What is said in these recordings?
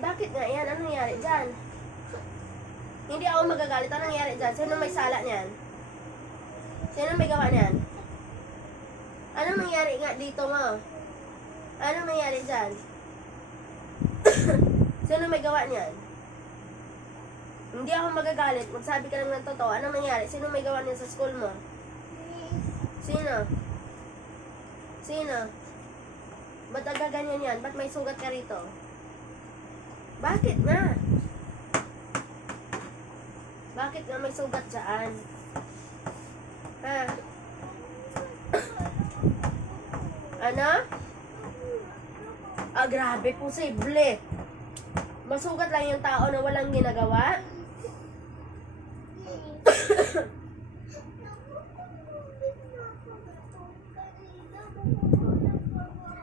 bakit nga yan? Anong nangyari dyan? Hindi ako magagalit. Anong nangyari dyan? Sino may sala niyan? Sino may gawa niyan? Anong nangyari nga dito mo? Anong nangyari dyan? Sino may gawa niyan? Hindi ako magagalit. Magsabi ka lang ng totoo. Anong nangyari? Sino may gawa niyan sa school mo? Sino? Sino? Ba't agaganyan yan? Ba't may sugat ka rito? Bakit nga? Bakit nga may sugat dyan? Ha? Ano? Ah, grabe, posible. Masugat lang yung tao na walang ginagawa?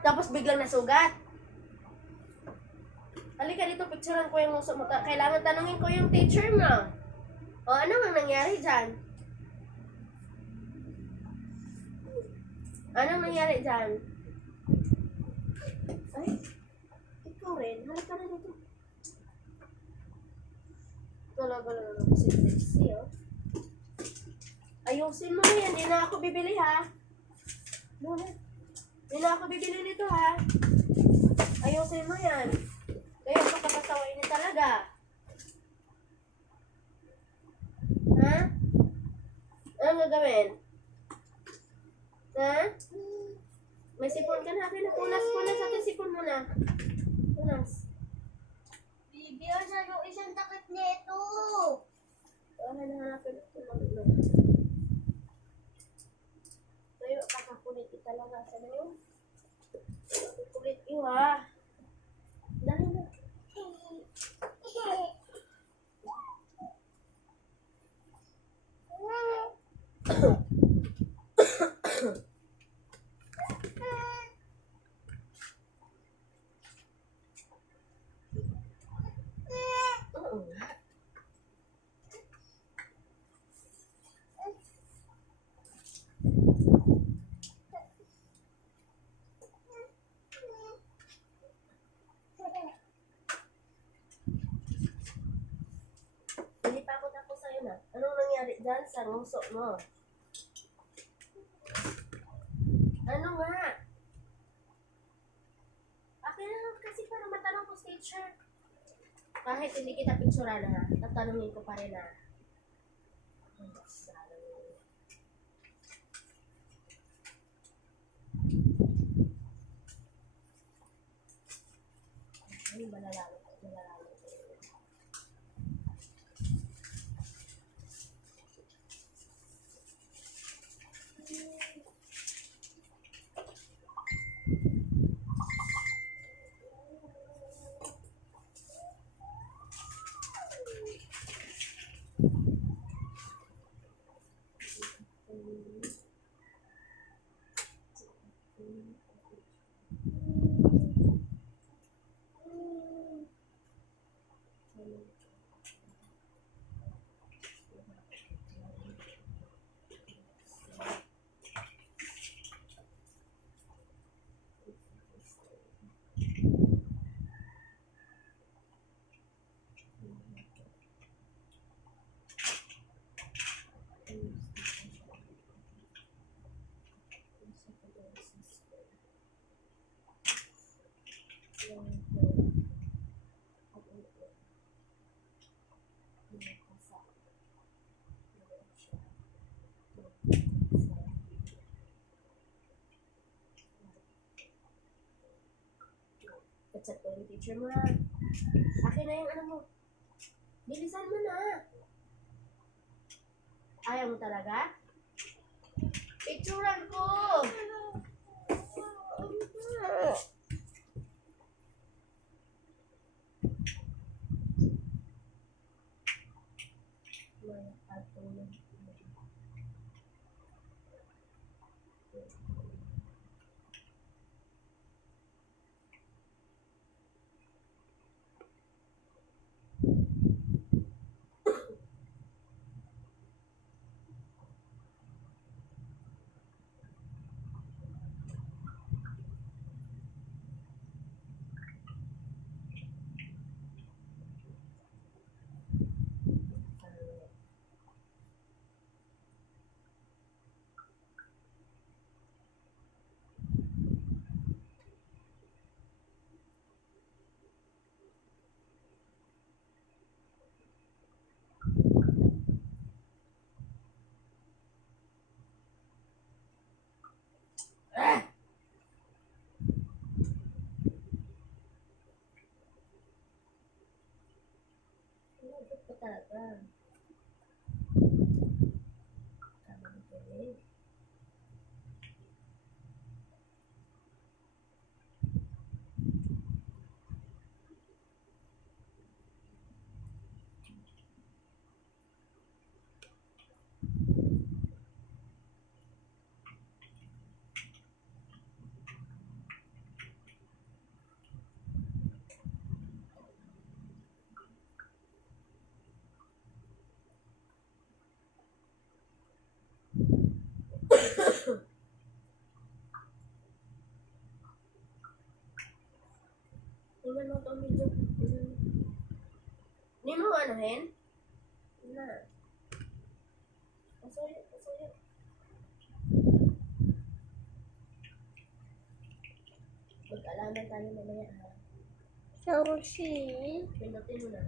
Tapos biglang nasugat. Halika dito, picturean ko yung uso mo. Kailangan tanungin ko yung teacher mo. O, ano ang nangyari dyan? Anong nangyari dyan? Ay, ikaw rin. Halika na dito. Talaga lang si Trixie, oh. Ayusin mo na yan. Hindi na ako bibili, ha? Hindi na ako bibili nito, ha? Ayusin mo yan. Kaya pakapasaway niya talaga. Ha? Anong gagawin? Ha? May sipon ka na. Punas. Atin sipon mo na. Punas. Bibi, saan yung isang takip nito? Hanapin ito. Tayo, kakakulit kita lang. Saan na yun? Kulit iyo, ha? Dali na. Hindi pa ako tapos sa'yo na. Anong nangyari dyan sa nguso mo? Ano nga? Akin na kasi para matanong ko sa teacher. Kahit hindi kita pictura na, tatanungin ko pa rin na. Ay, malalalo. Chat ko yung teacher mo, ha? Akin na yung ano mo. Bilisan mo na. Ayaw mo talaga? Picturean ko! mo anuhin? Na. Pasuyo, pasuyo. Mag-alaman tayo mamaya ha. Sushi. Pindutin mo na.